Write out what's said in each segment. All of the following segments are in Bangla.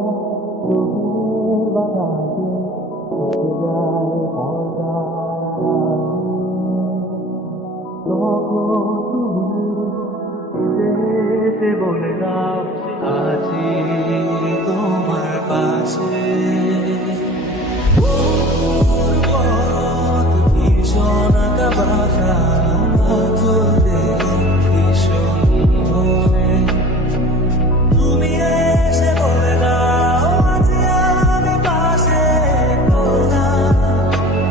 চোখের বাতাসে থেকে যায় পর্দার আড়ালে। তখন তুমি এসে বলে দাও আছি তোমার পাশে। ভীষণ আঁকা বাসা তুলতে ভীষণ ভোরে তুমি এসে বলে দাও আছি আমি পাশে।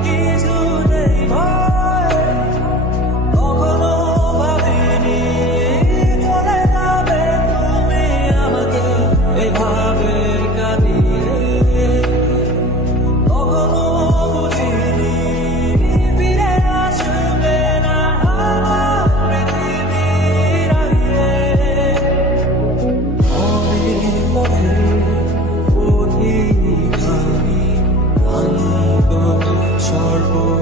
কিছু নেই ভয়, কখনো ভাবিনি চলে যাবে তুমি আমাকে এভাবে কাঁদিয়ে। কখনো বুঝিনি ফিরে আসবে না আমার পৃথিবীর আগে। অনেক পথে অধিকারী ক্লান্ত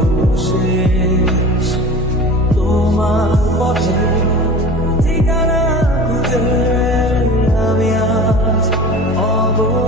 সর্বশেষ তোমার পথে ঠিকানা খুঁজে আমি আজ অবশেষে